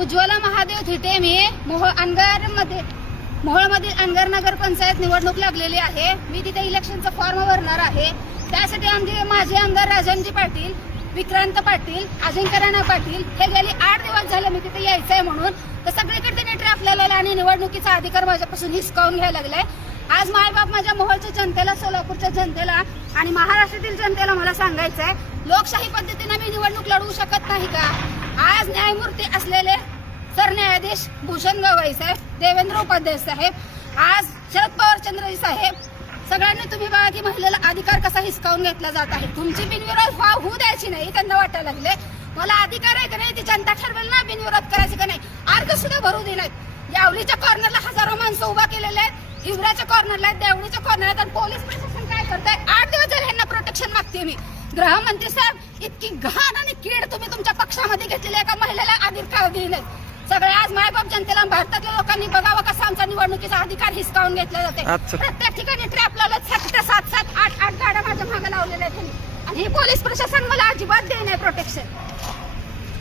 उज्ज्वला महादेव थिटे मी मोहोळ अनगरमध्ये मोहोळमधील अनगर नगर पंचायत निवडणूक लागलेली आहे. मी तिथे इलेक्शनचा फॉर्म भरणार आहे. त्यासाठी आमचे माझे आमदार राजनजी पाटील विक्रांत पाटील अजिंक्य राणा पाटील हे गेली आठ दिवस झाले मी तिथे यायचंय म्हणून. तर सगळीकडे त्यांनी ट्रॅप लावलेला आणि निवडणुकीचा अधिकार माझ्यापासून हिसकावून घ्यायला लागलाय. आज मायबाप माझ्या मोहोळच्या जनतेला सोलापूरच्या जनतेला आणि महाराष्ट्रातील जनतेला मला सांगायचं आहे लोकशाही पद्धतीने मी निवडणूक लढवू शकत नाही का? आज न्यायमूर्ती असलेले सरन्यायाधीश भूषण गवई साहेब देवेंद्र उपाध्याय साहेब आज शरद पवार चंद्रजी साहेब सगळ्यांनी तुम्ही बघा की महिलेला अधिकार कसा हिसकावून घेतला जात आहे. तुमची बिनविरोध व्हा होऊ द्यायची नाही त्यांना वाटायला लागले. मला अधिकार आहे का नाही ती जनता ठरवेल ना बिनविरोध करायची का नाही? अर्ज सुद्धा भरू दिलेत यावलीच्या कॉर्नरला हजारो माणसं उभा केलेले आहेत हिवऱ्याच्या कॉर्नरला आहेत देवणीच्या कॉर्नर आहेत आणि पोलीस प्रशासन काय करताय? आठ दिवस झाले यांना प्रोटेक्शन मागते मी. गृहमंत्री साहेब इतकी घाण आणि कीड तुम्ही तुमच्या घेतलेली एका महिलेला अधिकार दिले सगळे आज मायबाप जनतेला भारतातल्या लोकांनी बघावं कसा आमचा निवडणुकीचा अधिकार हिसकावून घेतला जाते. प्रत्येक ठिकाणी ट्रॅप लावलं सात सात सात आठ आठ गाड्या माझ्या मागे लावलेल्या आहेत. आणि हे पोलीस प्रशासन मला अजिबात देणे प्रोटेक्शन